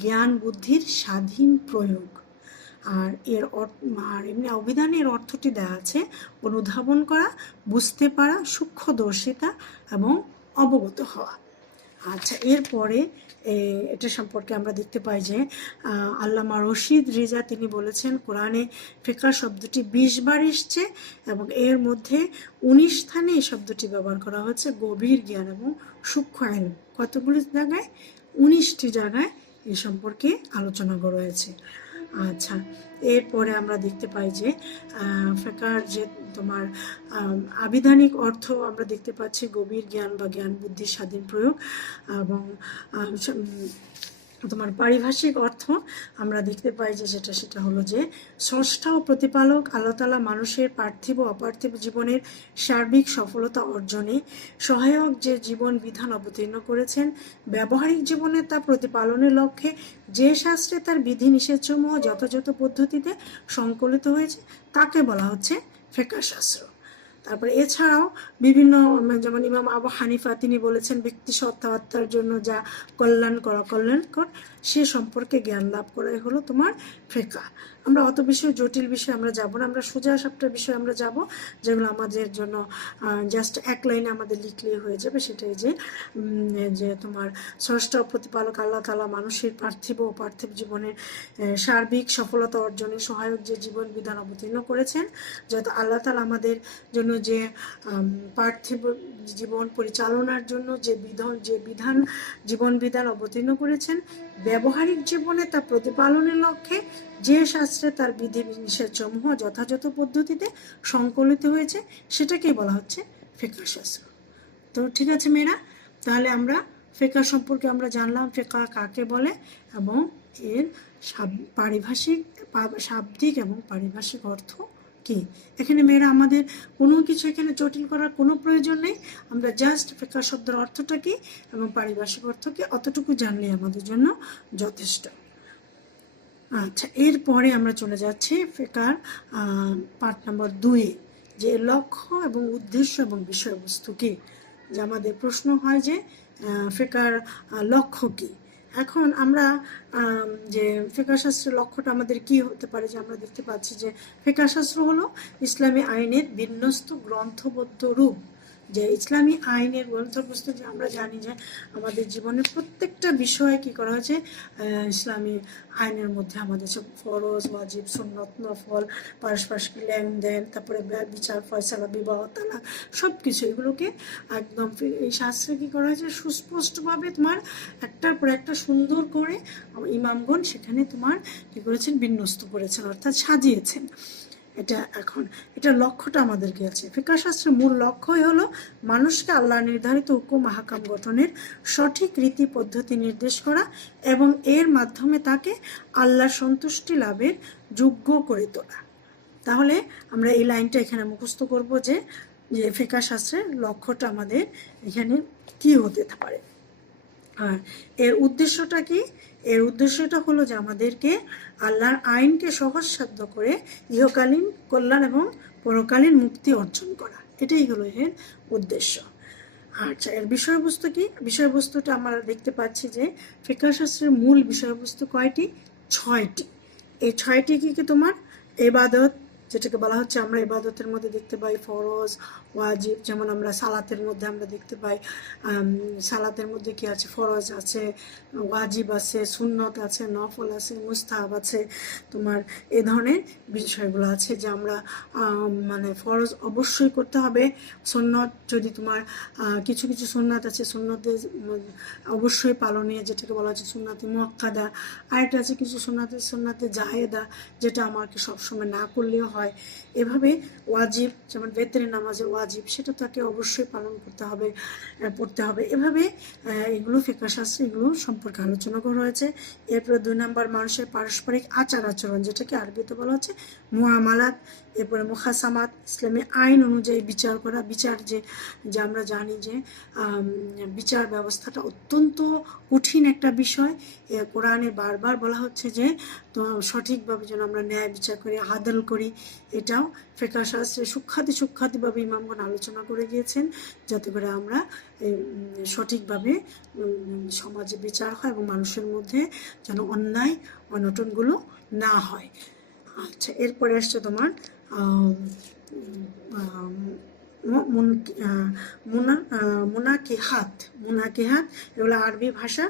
জ্ঞান বুদ্ধির স্বাধীন প্রয়োগ। আর এমনি অভিধানে এর অর্থটি দেওয়া আছে অনুধাবন করা, বুঝতে পারা, সূক্ষ্মদর্শিতা এবং অবগত হওয়া। আচ্ছা, এরপরে এটা সম্পর্কে আমরা দেখতে পাই যে আল্লামা রশিদ রিজা তিনি বলেছেন কোরআনে ফিকহ শব্দটি 20 বার এসছে, এবং এর মধ্যে 19 স্থানে এই শব্দটি ব্যবহার করা হচ্ছে গভীর জ্ঞান এবং সূক্ষ্ম আইন। কতগুলি জায়গায়? 19টি জায়গায় এই সম্পর্কে আলোচনা করা হয়েছে। আচ্ছা, এরপরে আমরা দেখতে পাই যে ফিকহর যে তোমার আবিধানিক অর্থ আমরা দেখতে পাচ্ছি গভীর জ্ঞান বা জ্ঞান বুদ্ধির স্বাধীন প্রয়োগ, এবং তোমার পারিভাষিক অর্থ আমরা দেখতে পাই যে সেটা হলো যে স্রষ্টা ও প্রতিপালক আল্লাহ তাআলা মানুষের পার্থিব ও অপার্থিব জীবনের সার্বিক সফলতা অর্জনে সহায়ক যে জীবন বিধান অবতীর্ণ করেছেন, ব্যবহারিক জীবনে তা প্রতিপালনের লক্ষ্যে যে শাস্ত্রে তার বিধি নিষেধসমূহ যথাযথ পদ্ধতিতে সংকলিত হয়েছে তাকে বলা হচ্ছে ফিকহ শাস্ত্র। তারপরে এছাড়াও বিভিন্ন, যেমন ইমাম আবু হানিফা তিনি বলেছেন ব্যক্তি সত্তার জন্য যা কল্যাণকর সে সম্পর্কে জ্ঞান লাভ করাই হলো তোমার ফিকহ। আমরা অত বিষয় জটিল বিষয়ে আমরা যাব না, আমরা সোজা সাপটা বিষয়ে আমরা যাব যেগুলো আমাদের জন্য জাস্ট এক লাইনে আমাদের লিখলেই হয়ে যাবে। সেটাই যে তোমার স্রষ্টা ও প্রতিপালক আল্লাহ তাআলা মানুষের পার্থিব ও পার্থিব জীবনের সার্বিক সফলতা অর্জনে সহায়ক যে জীবন বিধান অবতীর্ণ করেছেন, যত আল্লাহ তাআলা আমাদের জন্য যে পার্থিব জীবন পরিচালনার জন্য যে জীবন বিধান অবতীর্ণ করেছেন, ব্যবহারিক জীবনে তা প্রতিপালনের লক্ষ্যে যে শাস্ত্রে তার বিধি নিষেধসমূহ যথাযথ পদ্ধতিতে সংকলিত হয়েছে সেটাকেই বলা হচ্ছে ফিকহ শাস্ত্র। তো ঠিক আছে মেয়েরা, তাহলে আমরা ফিকহ সম্পর্কে আমরা জানলাম ফিকহ কাকে বলে এবং এর শাব্দিক এবং পারিভাষিক অর্থ কি। এখানে মেয়েরা আমাদের কোনো কিছু এখানে জটিল করার কোনো প্রয়োজন নেই, আমরা জাস্ট ফিকহ শব্দের অর্থটা কি এবং পারিভাষিক অর্থ কি অতটুকু জানলে আমাদের জন্য যথেষ্ট। আচ্ছা, এরপরে আমরা চলে যাচ্ছি ফিকহর পার্ট নাম্বার 2, যে লক্ষ্য এবং উদ্দেশ্য এবং বিষয়বস্তু কি। যে আমাদের প্রশ্ন হয় যে ফিকার লক্ষ্য কী। এখন আমরা যে ফিকাহ শাস্ত্রের লক্ষ্যটা আমাদের কি হতে পারে, যে আমরা দেখতে পাচ্ছি যে ফিকাহ শাস্ত্র হলো ইসলামী আইনের বিন্যস্ত গ্রন্থবদ্ধ রূপ। যে ইসলামী আইনের গ্রন্থবস্তু, যে আমরা জানি যে আমাদের জীবনের প্রত্যেকটা বিষয়ে কি করা হয়েছে, ইসলামী আইনের মধ্যে আমাদের সব ফরজ, ওয়াজিব, সুন্নত, নফল, পারস্পরিক লেনদেন, তারপরে বিচার, ফয়সালা, বিবাহ, তালাক, সব কিছু এগুলোকে একদম এই শাস্ত্রে কি করা হয়েছে, সুস্পষ্টভাবে তোমার একটার পর একটা সুন্দর করে ইমামগণ সেখানে তোমার কি করেছেন, বিন্যস্ত করেছেন, অর্থাৎ সাজিয়েছেন। এটা লক্ষ্যটা আমাদেরকে আছে। ফিকাহ শাস্ত্রের মূল লক্ষ্যই হলো মানুষকে আল্লাহ নির্ধারিত হুকুম আহকাম গঠনের সঠিক রীতি পদ্ধতি নির্দেশ করা এবং এর মাধ্যমে তাকে আল্লাহর সন্তুষ্টি লাভের যোগ্য করে তোলা। তাহলে আমরা এই লাইনটা এখানে মুখস্থ করব যে ফিকাহ শাস্ত্রের লক্ষ্যটা আমাদের এখানে কি হতে পারে। আর এর উদ্দেশ্যটা কি? এর উদ্দেশ্যটা হলো যে আমাদেরকে আল্লাহর আইনকে সহজসাধ্য করে ইহকালীন কল্যাণ এবং পরকালীন মুক্তি অর্জন করা, এটাই হলো এর উদ্দেশ্য। আচ্ছা, এর বিষয়বস্তু কি? বিষয়বস্তুটা আমরা দেখতে পাচ্ছি যে ফিকাহ শাস্ত্রের মূল বিষয়বস্তু কয়টি? 6টি। এই 6টি কি কি? তোমার ইবাদত, যেটাকে বলা হচ্ছে, আমরা ইবাদতের মধ্যে দেখতে পাই ফরজ, ওয়াজিব, যেমন আমরা সালাতের মধ্যে আমরা দেখতে পাই সালাতের মধ্যে কি আছে, ফরজ আছে, ওয়াজিব আছে, সুন্নত আছে, নফল আছে, মুস্তাহাব আছে, তোমার এই ধরনের বিষয়গুলো আছে যে আমরা মানে ফরজ অবশ্যই করতে হবে, সুন্নত যদি তোমার কিছু কিছু সুন্নাত আছে, সুন্নতে অবশ্যই পালনীয়, যেটাকে বলা হচ্ছে সুন্নাতে মুআক্কাদা, আরেকটা আছে কিছু সুন্নাতে জাহেদা, যেটা আমাকে সবসময় না করলেও হয়। এভাবে ওয়াজিব, যেমন বেতরে নামাজের ওয়াজিব, সেটা তাকে অবশ্যই পালন করতে হবে, পড়তে হবে। এভাবে এগুলো ফিকাহ শাস্ত্রে এগুলো সম্পর্কে আলোচনা করা হয়েছে। এরপরে 2 নম্বর মানুষের পারস্পরিক আচার আচরণ, যেটাকে আরবিতে বলা হচ্ছে মুআমালাত। এরপরে মুখাসামাত, ইসলামী আইন অনুযায়ী বিচার করা। বিচার যে আমরা জানি যে বিচার ব্যবস্থাটা অত্যন্ত কঠিন একটা বিষয়। কোরআনে বারবার বলা হচ্ছে যে তো সঠিকভাবে যেন আমরা ন্যায় বিচার করি, আদল করি। এটাও ফিকাহ শাস্ত্রে সূক্ষ্মাতিভাবে ইমামগণ আলোচনা করে গিয়েছেন, যাতে করে আমরা সঠিকভাবে সমাজে বিচার হয় এবং মানুষের মধ্যে যেন অন্যায় অনটনগুলো না হয়। আচ্ছা, এরপরে আসছে তোমার মুনাকিহাত। এগুলো আরবি ভাষা,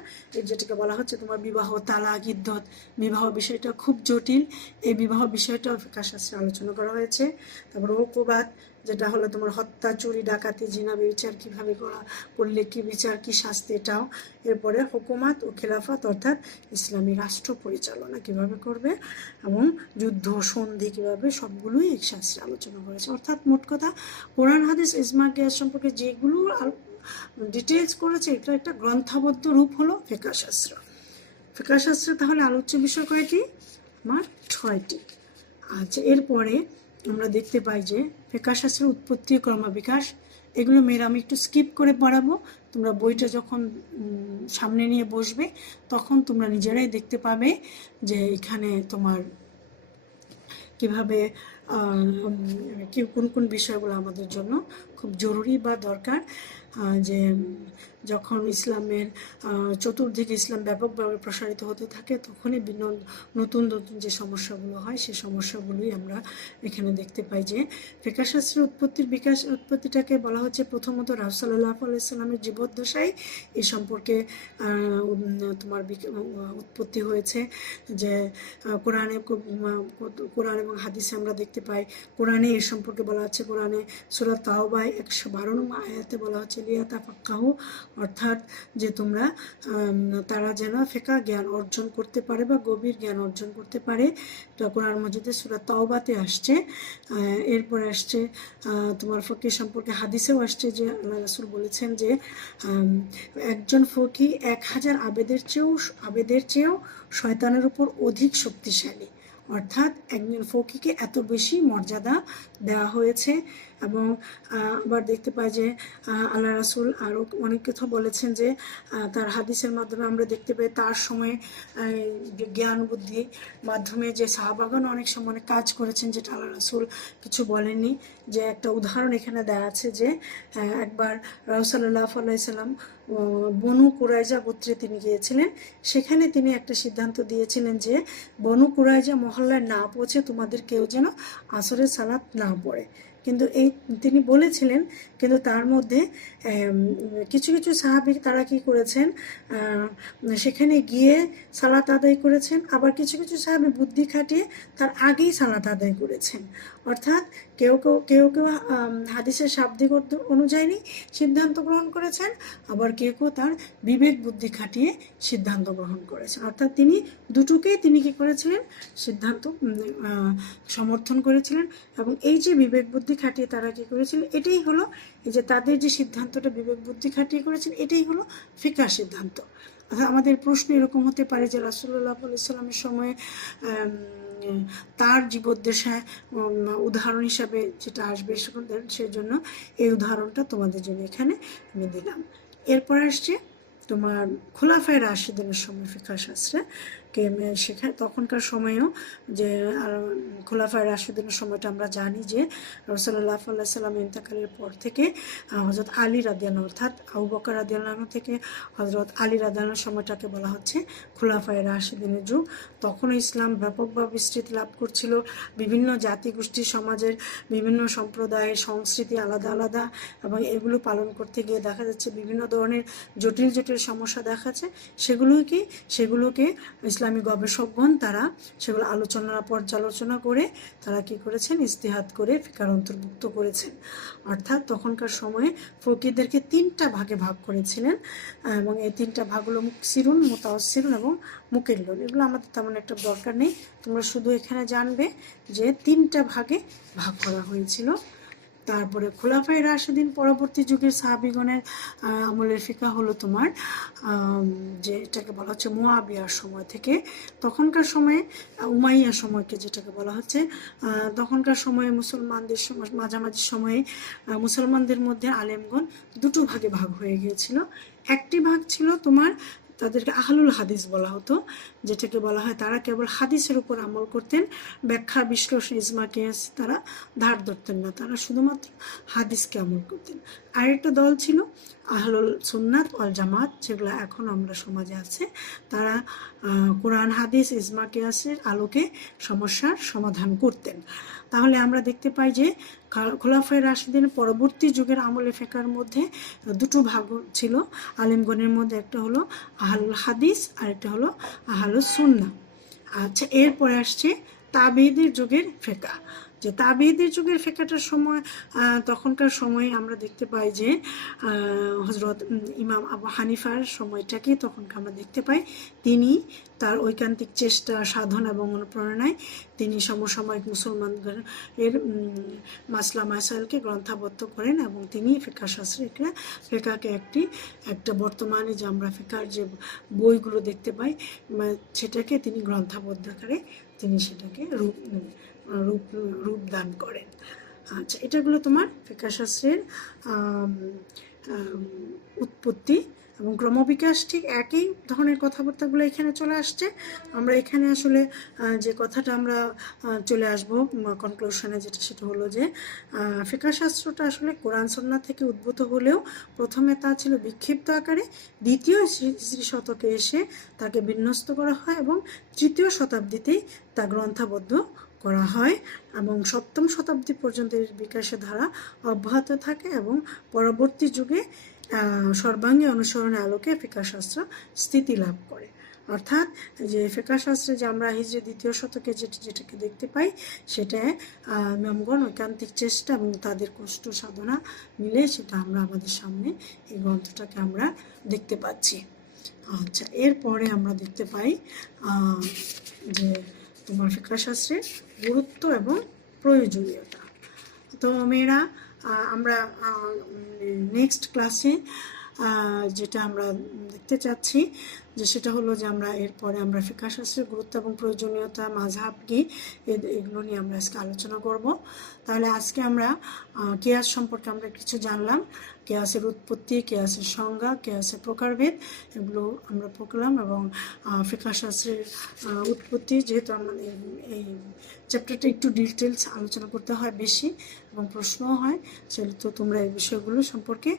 যেটাকে বলা হচ্ছে তোমার বিবাহ, তালাক, ইদ্দত। বিবাহ বিষয়টা খুব জটিল, এই বিবাহ বিষয়টাও ফিকাহ শাস্ত্রে আলোচনা করা হয়েছে। তারপর উকুবাত, যেটা হলো তোমার হত্যা, চুরি, ডাকাতি, জিনা, বিচার কিভাবে করলে কি বিচার, কি শাস্তি, এটাও। এরপরে হুকুমাত ও খেলাফত, অর্থাৎ ইসলামী রাষ্ট্র পরিচালনা কিভাবে করবে এবং যুদ্ধ, সন্ধি কিভাবে, সবগুলোই এই শাস্ত্রে আলোচনা করেছে। অর্থাৎ মোট কথা কোরআন, হাদিস, ইজমা, কিয়াস সম্পর্কে যেগুলো ডিটেলস করেছে, এটা একটা গ্রন্থবদ্ধ রূপ হলো ফিকাহ শাস্ত্র। ফিকাহ শাস্ত্রে তাহলে আলোচ্য বিষয় কয়টি? আমার 6টি। আচ্ছা, এরপরে আমরা দেখতে পাই যে ফিকাহ শাস্ত্রের উৎপত্তি, ক্রমবিকাশ, এগুলো মেয়েরা আমি একটু স্কিপ করে পড়াবো। তোমরা বইটা যখন সামনে নিয়ে বসবে তখন তোমরা নিজেরাই দেখতে পাবে যে এখানে তোমার কিভাবে কোন কোন বিষয়গুলো আমাদের জন্য খুব জরুরি বা দরকার। যে যখন ইসলামের চতুর্দিকে ইসলাম ব্যাপকভাবে প্রসারিত হতে থাকে, তখনই নতুন নতুন যে সমস্যাগুলো হয়, সেই সমস্যাগুলোই আমরা এখানে দেখতে পাই। যে ফিকাহ শাস্ত্রের উৎপত্তিটাকে বলা হচ্ছে প্রথমত রাসূল সাল্লাল্লাহু আলাইহি সাল্লামের জীবদ্দশায় এই সম্পর্কে তোমার উৎপত্তি হয়েছে। যে কোরআন এবং হাদিসে আমরা দেখতে পাই, কোরআনে এর সম্পর্কে বলা হচ্ছে, কোরআনে সূরা তাওবায় 112 নম্বর আয়াতে বলা হচ্ছে লিয়াতাফাক্কাহু, অর্থাৎ যে তোমরা তারা যেন ফিকাহ জ্ঞান অর্জন করতে পারে বা গভীর জ্ঞান অর্জন করতে পারে। তো কোরআন মাজিদে সূরা তাওবাতে আসছে। এরপরে আসছে তোমার ফকিহ সম্পর্কে হাদিসেও আসছে যে আল্লাহ রাসূল বলেছেন যে একজন ফকিহ 1000 আবেদের চেয়েও শয়তানের উপর অধিক শক্তিশালী। অর্থাৎ একজন ফকিকে এত বেশি মর্যাদা দেওয়া হয়েছে। এবং আবার দেখতে পাই যে আল্লাহ রাসূল আরও অনেক কথা বলেছেন যে তার হাদিসের মাধ্যমে আমরা দেখতে পাই তার সময়ে জ্ঞান বুদ্ধি মাধ্যমে যে সাহাবাগণ অনেক সময় অনেক কাজ করেছেন যেটা আল্লাহ রাসূল কিছু বলেননি। যে একটা উদাহরণ এখানে দেওয়া আছে যে একবার রাসূল সাল্লাল্লাহু আলাইহি সাল্লাম বনু কুরাইজা গোত্রে তিনি গিয়েছিলেন। সেখানে তিনি একটা সিদ্ধান্ত দিয়েছিলেন যে বনু কুরাইজা মহল্লায় না পৌঁছে তোমাদের কেউ যেন আসরের সালাত না পড়ে। কিন্তু তিনি বলেছিলেন, কিন্তু তার মধ্যে কিছু কিছু সাহাবী তারা কি করেছেন, সেখানে গিয়ে সালাত আদায় করেছেন। আবার কিছু কিছু সাহাবী বুদ্ধি খাটিয়ে তার আগেই সালাত আদায় করেছেন। অর্থাৎ কেউ কেউ হাদিসের শাব্দিক অর্থ অনুযায়ী সিদ্ধান্ত গ্রহণ করেছেন, আবার কেউ তার বিবেক বুদ্ধি খাটিয়ে সিদ্ধান্ত গ্রহণ করেছেন। অর্থাৎ তিনি দুটোকেই তিনি কি করেছিলেন, সিদ্ধান্ত সমর্থন করেছিলেন। এবং এই যে বিবেক বুদ্ধি খাটিয়ে তারা কি করেছিলেন, এটাই হলো এই যে তাদের যে সিদ্ধান্তটা বিবেক বুদ্ধি খাটিয়ে করেছেন, এটাই হলো ফিকহ সিদ্ধান্ত। অর্থাৎ আমাদের প্রশ্ন এরকম হতে পারে যে রাসূলুল্লাহ সাল্লাল্লাহু আলাইহি ওয়াসাল্লামের সময়ে তার জীবদ্দশায় উদাহরণ হিসাবে যেটা আসবে সেজন্য এই উদাহরণটা তোমাদের জন্য এখানে আমি দিলাম। এরপর আসছে তোমার খোলাফায়ে রাশিদিনের সময় ফিকহ শাস্ত্রে সেখানে তখনকার সময়েও যে খোলাফায়ে রাশিদিনের সময়টা আমরা জানি যে রাসূলুল্লাহ সাল্লাল্লাহু আলাইহি ওয়াসাল্লাম ইন্তেকালের পর থেকে হযরত আলী রাদিয়াল্লাহু অর্থাৎ আবু বকর রাদিয়াল্লাহু থেকে হযরত আলী রাদিয়াল্লাহু সময়টাকে বলা হচ্ছে খোলাফায়ে রাশিদিনের যুগ। তখনও ইসলাম ব্যাপকভাবে বিস্তৃতি লাভ করছিল। বিভিন্ন জাতিগোষ্ঠী সমাজের বিভিন্ন সম্প্রদায়ের সংস্কৃতি আলাদা আলাদা, এবং এগুলো পালন করতে গিয়ে দেখা যাচ্ছে বিভিন্ন ধরনের জটিল জটিল সমস্যা দেখাচ্ছে। সেগুলোকে ইসলামী গবেষকগণ তারা সেগুলো পর্যালোচনা করে তারা কি করেছেন, ইজতিহাদ করে ফিকহার অন্তর্ভুক্ত করেছেন। অর্থাৎ তখনকার সময়ে ফকিহদেরকে তিনটা ভাগে ভাগ করেছিলেন, এবং এই তিনটা ভাগ হলো মুকসিরুন, মুতাওয়াসসিরুন এবং মুকিল্লুন। এগুলো আমাদের তেমন একটা দরকার নেই, তোমরা শুধু এখানে জানবে যে তিনটা ভাগে ভাগ করা হয়েছিল। তারপরে খোলাফায়ে রাশিদিন পরবর্তী যুগের সাহাবীগণের আমলের ফিকহ হলো তোমার যে এটাকে বলা হচ্ছে মুয়াবিয়ার সময় থেকে তখনকার সময়ে উমাইয়া সময়কে যেটাকে বলা হচ্ছে, তখনকার সময়ে মুসলমানদের মাঝামাঝি সময়ে মুসলমানদের মধ্যে আলেমগণ দুটো ভাগে ভাগ হয়ে গিয়েছিল। একটি ভাগ ছিল তোমার তাদেরকে আহলুল হাদিস বলা হতো, যেটাকে বলা হয় তারা কেবল হাদিসের উপর আমল করতেন, ব্যাখ্যা বিশ্লেষণ ইজমা কিয়াস তারা ধার ধরতেন না, তারা শুধুমাত্র হাদিসকে আমল করতেন। আরেকটা দল ছিল আহলুল সুন্নাত ওয়াল জামাত, যেগুলো এখন আমরা সমাজে আছে, তারা কোরআন হাদিস ইজমা কিয়াসের আলোকে সমস্যার সমাধান করতেন। তাহলে আমরা দেখতে পাই যে খোলাফায়ে রাশিদিন পরবর্তী যুগের আমলে ফিকহের মধ্যে দুটো ভাগ ছিল আলেমগণের মধ্যে, একটা হলো আহলুল হাদিস আর একটা হলো আহলুস সুন্নাহ। আচ্ছা, এরপরে আসছে তাবেঈদের যুগের ফিকহ। যে তাবেঈদের যুগের ফিকহটার সময় তখনকার সময়ে আমরা দেখতে পাই যে হযরত ইমাম আবু হানিফার সময়টাকে তখনকার আমরা দেখতে পাই তিনি তার ঐকান্তিক চেষ্টা সাধন এবং অনুপ্রেরণায় তিনি সমসাময়িক মুসলমানদের মাসলা মাসাইলকে গ্রন্থাবদ্ধ করেন, এবং তিনি ফিকহ শাস্ত্রে ফিকহকে একটা বর্তমানে যে আমরা ফিকহার যে বইগুলো দেখতে পাই সেটাকে তিনি গ্রন্থাবদ্ধ করে তিনি সেটাকে রূপদান করেন। আচ্ছা, এটাগুলো তোমার ফিকহ শাস্ত্রের উৎপত্তি এবং ক্রমবিকাশ। ঠিক একই ধরনের কথাবার্তাগুলো এখানে চলে আসছে। আমরা এখানে আসলে যে কথাটা আমরা চলে আসবো কনক্লুশনে, সেটা হলো যে ফিকহ শাস্ত্রটা আসলে কোরআন সুন্নাহ থেকে উদ্ভূত হলেও প্রথমে তা ছিল বিক্ষিপ্ত আকারে, দ্বিতীয় হিজরি শতকে এসে তাকে বিন্যস্ত করা হয় এবং তৃতীয় শতাব্দীতেই তা গ্রন্থাবদ্ধ করা হয়, এবং সপ্তম শতাব্দী পর্যন্ত এর বিকাশের ধারা অব্যাহত থাকে, এবং পরবর্তী যুগে সর্বাঙ্গী অনুসরণের আলোকে ফিকহ শাস্ত্র স্থিতি লাভ করে। অর্থাৎ যে ফিকহ শাস্ত্রে যে আমরা হিজরি দ্বিতীয় শতকে যেটাকে দেখতে পাই সেটা ইমামগণ ঐকান্তিক চেষ্টা এবং তাদের কষ্ট সাধনা মিলে সেটা আমরা আমাদের সামনে এই গ্রন্থটাকে আমরা দেখতে পাচ্ছি। আচ্ছা, এরপরে আমরা দেখতে পাই যে তোমার ফিকহ শাস্ত্রের গুরুত্ব এবং প্রয়োজনীয়তা। তো মেয়েরা, আমরা নেক্সট ক্লাসে যেটা আমরা দেখতে চাচ্ছি যে সেটা হলো যে আমরা এরপরে আমরা ফিকহ শাস্ত্রের গুরুত্ব এবং প্রয়োজনীয়তা, মাযহাব কি, এগুলো নিয়ে আমরা আজকে আলোচনা করব। তাহলে আজকে আমরা কিয়াস সম্পর্কে আমরা কিছু জানলাম। কিয়াসের উৎপত্তি, কিয়াসের সংজ্ঞা, কিয়াসের প্রকারভেদ, এগুলো আমরা পড়লাম। এবং ফিকহ শাস্ত্রের উৎপত্তি, যেহেতু আমাদের এই চ্যাপ্টারটা একটু ডিটেলস আলোচনা করতে হয় বেশি এবং প্রশ্নও হয়, সেহেতু তোমরা এই বিষয়গুলো সম্পর্কে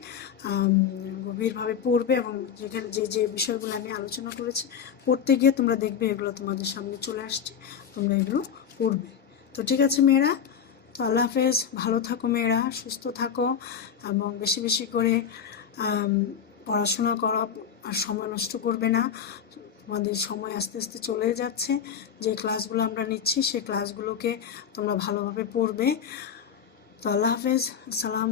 গভীরভাবে পড়বে এবং যেখানে যে যে বিষয়গুলো আমি আলোচনা করেছি পড়তে গিয়ে তোমরা দেখবে এগুলো তোমাদের সামনে চলে আসছে, তোমরা এগুলো পড়বে। তো ঠিক আছে মেয়েরা, তো আল্লাহ হাফেজ, ভালো থাকো মেয়েরা, সুস্থ থাকো এবং বেশি বেশি করে পড়াশোনা করো, আর সময় নষ্ট করবে না। তোমাদের সময় আস্তে আস্তে চলে যাচ্ছে, যে ক্লাসগুলো আমরা নিচ্ছি সেই ক্লাসগুলোকে তোমরা ভালোভাবে পড়বে। তো আল্লাহ হাফেজ, আসসালাম।